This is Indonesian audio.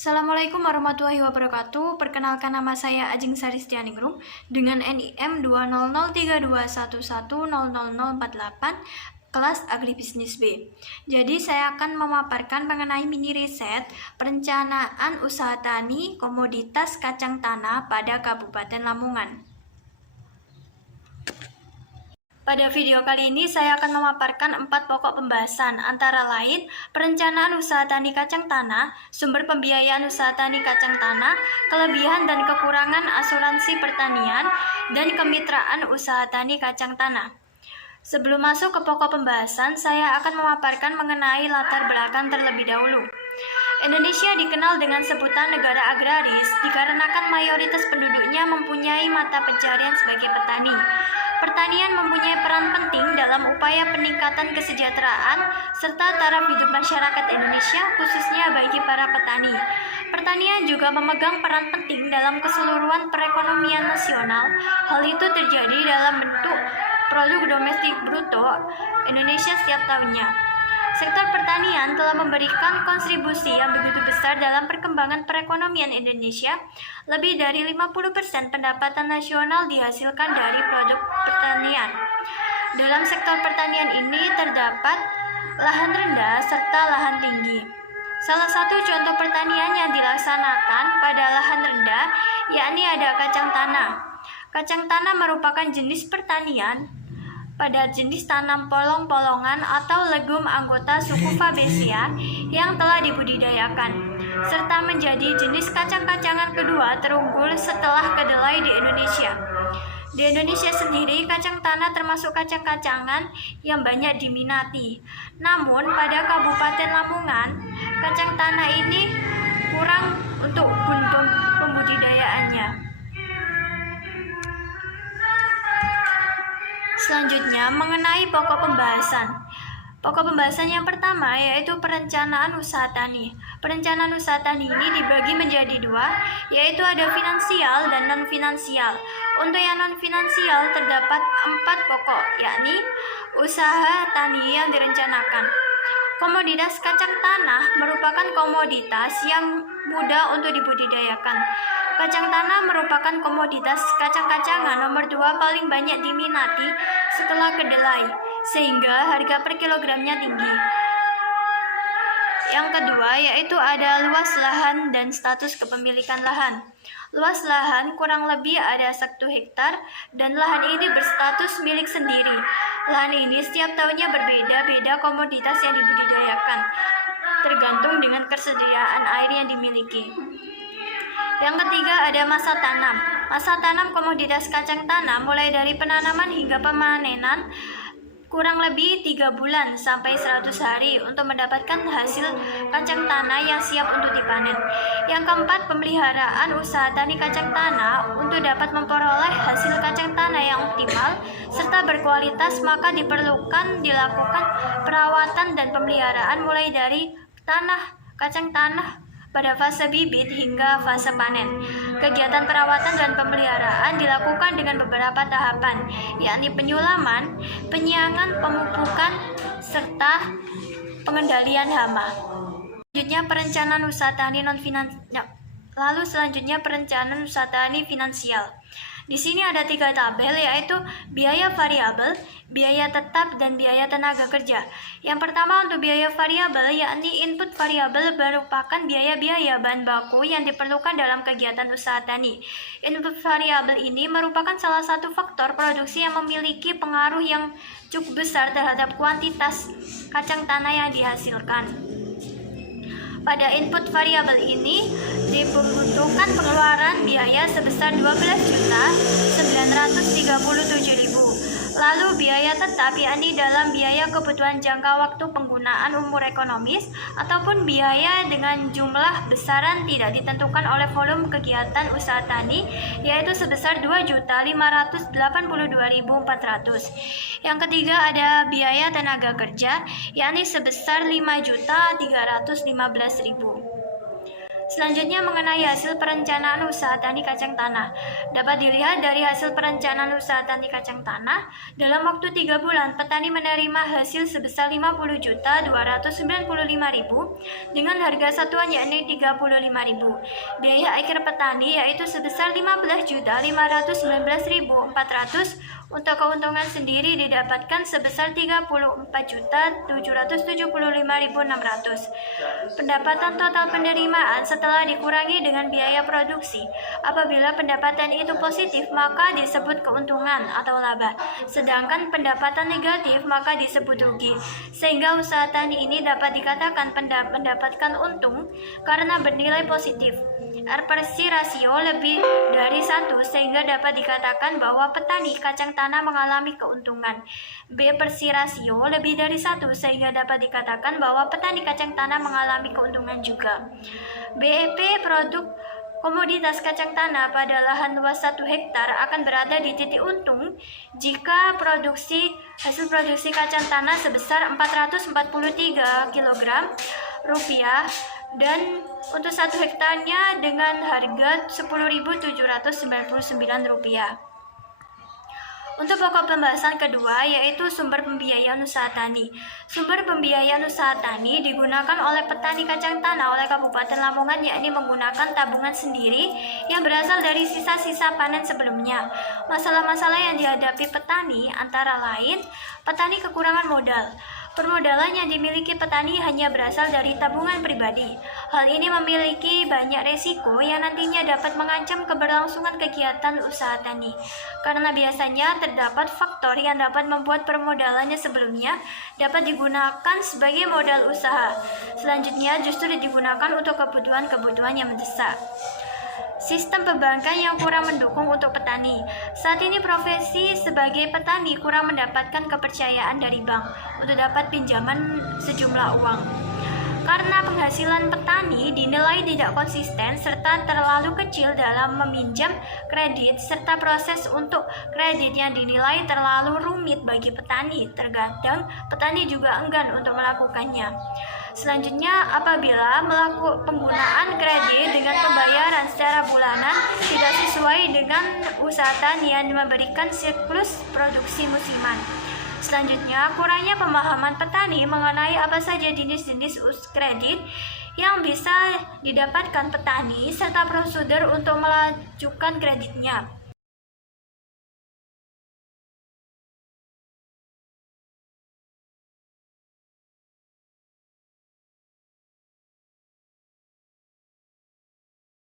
Assalamualaikum warahmatullahi wabarakatuh. Perkenalkan, nama saya Ajeng Saristianingrum dengan NIM 20321100048 kelas Agribisnis B. Jadi saya akan memaparkan mengenai mini riset perencanaan usaha tani komoditas kacang tanah pada Kabupaten Lamongan. Pada video kali ini saya akan memaparkan 4 pokok pembahasan, antara lain perencanaan usaha tani kacang tanah, sumber pembiayaan usaha tani kacang tanah, kelebihan dan kekurangan asuransi pertanian, dan kemitraan usaha tani kacang tanah. Sebelum masuk ke pokok pembahasan, saya akan memaparkan mengenai latar belakang terlebih dahulu. Indonesia dikenal dengan sebutan negara agraris dikarenakan mayoritas penduduknya mempunyai mata pencarian sebagai petani. Pertanian mempunyai peran penting dalam upaya peningkatan kesejahteraan serta taraf hidup masyarakat Indonesia, khususnya bagi para petani. Pertanian juga memegang peran penting dalam keseluruhan perekonomian nasional. Hal itu terjadi dalam bentuk produk domestik bruto Indonesia setiap tahunnya. Sektor pertanian telah memberikan kontribusi yang begitu besar dalam perkembangan perekonomian Indonesia. Lebih dari 50% pendapatan nasional dihasilkan dari produk pertanian. Dalam sektor pertanian ini terdapat lahan rendah serta lahan tinggi. Salah satu contoh pertanian yang dilaksanakan pada lahan rendah yakni ada kacang tanah. Kacang tanah merupakan jenis pertanian pada jenis tanam polong-polongan atau legum anggota suku Fabaceae yang telah dibudidayakan, serta menjadi jenis kacang-kacangan kedua terunggul setelah kedelai di Indonesia. Di Indonesia sendiri, kacang tanah termasuk kacang-kacangan yang banyak diminati. Namun, pada Kabupaten Lamongan, kacang tanah ini kurang untuk pembudidayaannya. Selanjutnya, mengenai pokok pembahasan. Pokok pembahasan yang pertama yaitu perencanaan usaha tani. Perencanaan usaha tani ini dibagi menjadi dua, yaitu ada finansial dan non-finansial. Untuk yang non-finansial terdapat 4 pokok, yakni usaha tani yang direncanakan. Komoditas kacang tanah merupakan komoditas yang mudah untuk dibudidayakan. Kacang tanah merupakan komoditas kacang-kacangan nomor 2 paling banyak diminati setelah kedelai, sehingga harga per kilogramnya tinggi. Yang kedua yaitu ada luas lahan dan status kepemilikan lahan. Luas lahan kurang lebih ada 1 hektar dan lahan ini berstatus milik sendiri. Lahan ini setiap tahunnya berbeda-beda komoditas yang dibudidayakan, tergantung dengan kesediaan air yang dimiliki. Yang ketiga ada masa tanam. Masa tanam komoditas kacang tanah mulai dari penanaman hingga pemanenan kurang lebih 3 bulan sampai 100 hari untuk mendapatkan hasil kacang tanah yang siap untuk dipanen. Yang keempat, pemeliharaan usaha tani kacang tanah. Untuk dapat memperoleh hasil kacang tanah yang optimal serta berkualitas, maka diperlukan dilakukan perawatan dan pemeliharaan mulai dari kacang tanah pada fase bibit hingga fase panen. Kegiatan perawatan dan pemeliharaan dilakukan dengan beberapa tahapan, yakni penyulaman, penyiangan, pemupukan, serta pengendalian hama. Selanjutnya perencanaan usaha tani perencanaan usaha tani finansial. Di sini ada 3 tabel, yaitu biaya variabel, biaya tetap, dan biaya tenaga kerja. Yang pertama untuk biaya variabel, yakni input variabel merupakan biaya-biaya bahan baku yang diperlukan dalam kegiatan usaha tani. Input variabel ini merupakan salah satu faktor produksi yang memiliki pengaruh yang cukup besar terhadap kuantitas kacang tanah yang dihasilkan. Pada input variabel ini dibutuhkan pengeluaran biaya sebesar 12.937.000. Lalu biaya tetap yakni dalam biaya kebutuhan jangka waktu penggunaan umur ekonomis ataupun biaya dengan jumlah besaran tidak ditentukan oleh volume kegiatan usaha tani, yaitu sebesar 2.582.400. Yang ketiga ada biaya tenaga kerja yakni sebesar 5.315.000. Selanjutnya mengenai hasil perencanaan usaha tani kacang tanah. Dapat dilihat dari hasil perencanaan usaha tani kacang tanah, dalam waktu 3 bulan petani menerima hasil sebesar 50.295.000 dengan harga satuan yakni 35.000. Biaya akhir petani yaitu sebesar 15.519.400. Untuk keuntungan sendiri didapatkan sebesar 34.775.600. Pendapatan total penerimaan setelah dikurangi dengan biaya produksi. Apabila pendapatan itu positif, maka disebut keuntungan atau laba. Sedangkan pendapatan negatif, maka disebut rugi. Sehingga usaha tani ini dapat dikatakan mendapatkan untung karena bernilai positif. R/C rasio lebih dari 1 sehingga dapat dikatakan bahwa petani kacang tanah mengalami keuntungan. B/C rasio lebih dari 1 sehingga dapat dikatakan bahwa petani kacang tanah mengalami keuntungan juga. BEP produk komoditas kacang tanah pada lahan luas 1 hektar akan berada di titik untung jika hasil produksi kacang tanah sebesar 443 kg rupiah dan untuk 1 hektarnya dengan harga Rp10.799. Untuk pokok pembahasan kedua yaitu sumber pembiayaan usaha tani. Sumber pembiayaan usaha tani digunakan oleh petani kacang tanah oleh Kabupaten Lamongan yakni menggunakan tabungan sendiri yang berasal dari sisa-sisa panen sebelumnya. Masalah-masalah yang dihadapi petani antara lain petani kekurangan modal. Permodalan yang dimiliki petani hanya berasal dari tabungan pribadi. Hal ini memiliki banyak resiko yang nantinya dapat mengancam keberlangsungan kegiatan usaha tani. Karena biasanya terdapat faktor yang dapat membuat permodalannya sebelumnya dapat digunakan sebagai modal usaha. Selanjutnya justru digunakan untuk kebutuhan-kebutuhan yang mendesak. Sistem perbankan yang kurang mendukung untuk petani. Saat ini profesi sebagai petani kurang mendapatkan kepercayaan dari bank untuk dapat pinjaman sejumlah uang. Karena penghasilan petani dinilai tidak konsisten serta terlalu kecil dalam meminjam kredit serta proses untuk kredit yang dinilai terlalu rumit bagi petani. Terkadang petani juga enggan untuk melakukannya. Selanjutnya, apabila melakukan penggunaan kredit dengan pembayaran secara bulanan tidak sesuai dengan usaha tani yang memberikan siklus produksi musiman. Selanjutnya, kurangnya pemahaman petani mengenai apa saja jenis-jenis kredit yang bisa didapatkan petani serta prosedur untuk melajukan kreditnya.